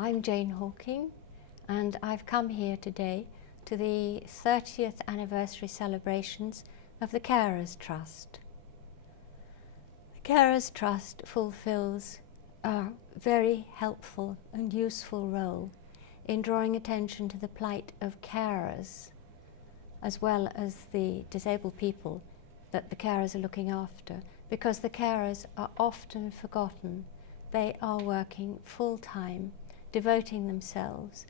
I'm Jane Hawking, and I've come here today to the 30th anniversary celebrations of the Carers Trust. The Carers Trust fulfills a very helpful and useful role in drawing attention to the plight of carers, as well as the disabled people that the carers are looking after, because the carers are often forgotten. They are working full-time, devoting themselves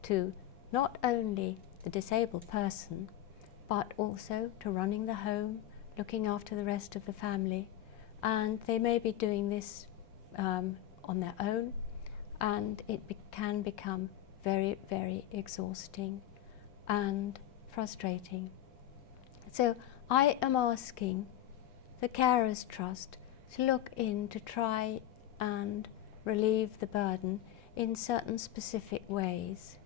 to not only the disabled person, but also to running the home, looking after the rest of the family. And they may be doing this on their own, and it can become very, very exhausting and frustrating. So I am asking the Carers Trust to look in to try and relieve the burden in certain specific ways.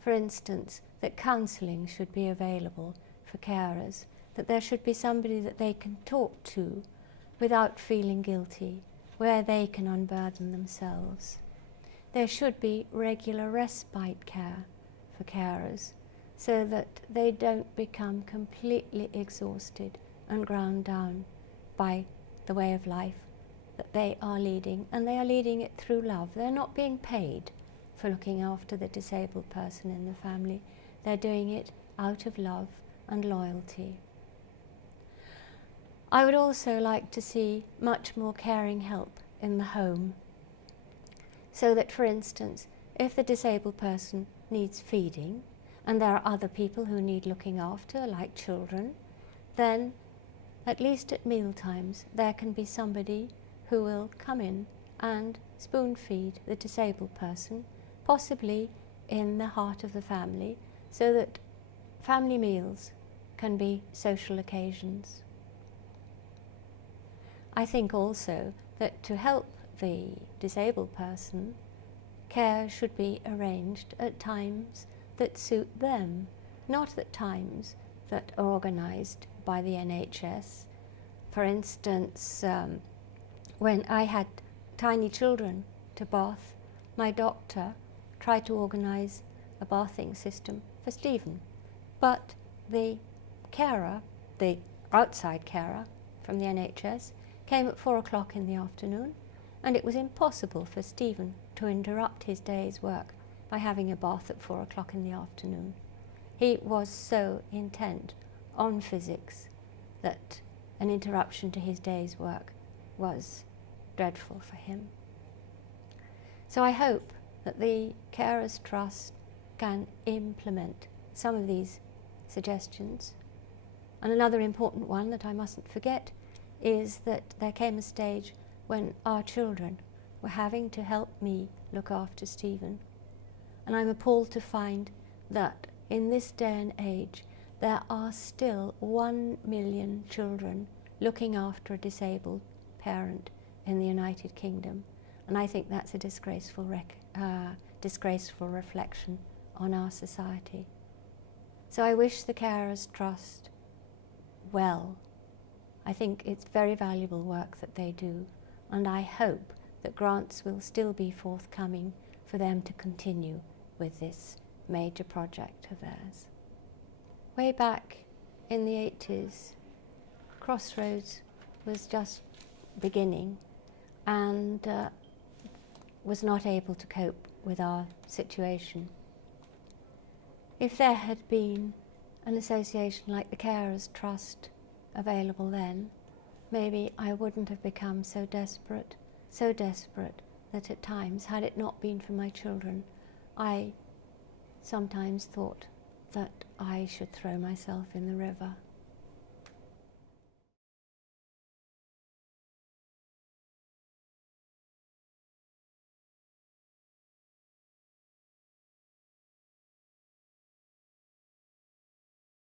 For instance, that counselling should be available for carers, that there should be somebody that they can talk to without feeling guilty, where they can unburden themselves. There should be regular respite care for carers, so that they don't become completely exhausted and ground down by the way of life that they are leading, and they are leading it through love. They're not being paid for looking after the disabled person in the family. They're doing it out of love and loyalty. I would also like to see much more caring help in the home, so that, for instance, if the disabled person needs feeding and there are other people who need looking after, like children, then at least at meal times there can be somebody who will come in and spoon feed the disabled person, possibly in the heart of the family, so that family meals can be social occasions. I think also that to help the disabled person, care should be arranged at times that suit them, not at times that are organised by the NHS. For instance, when I had tiny children to bath, my doctor tried to organise a bathing system for Stephen, but the carer, the outside carer from the NHS, came at 4 o'clock in the afternoon, and it was impossible for Stephen to interrupt his day's work by having a bath at 4 o'clock in the afternoon. He was so intent on physics that an interruption to his day's work was dreadful for him. So I hope that the Carers Trust can implement some of these suggestions. And another important one that I mustn't forget is that there came a stage when our children were having to help me look after Stephen. And I'm appalled to find that in this day and age there are still 1 million children looking after a disabled parent in the United Kingdom. And I think that's a disgraceful reflection on our society. So I wish the Carers Trust well. I think it's very valuable work that they do, and I hope that grants will still be forthcoming for them to continue with this major project of theirs. Way back in the 80s, Crossroads was just beginning and was not able to cope with our situation. If there had been an association like the Carers Trust available then, maybe I wouldn't have become so desperate that at times, had it not been for my children, I sometimes thought that I should throw myself in the river.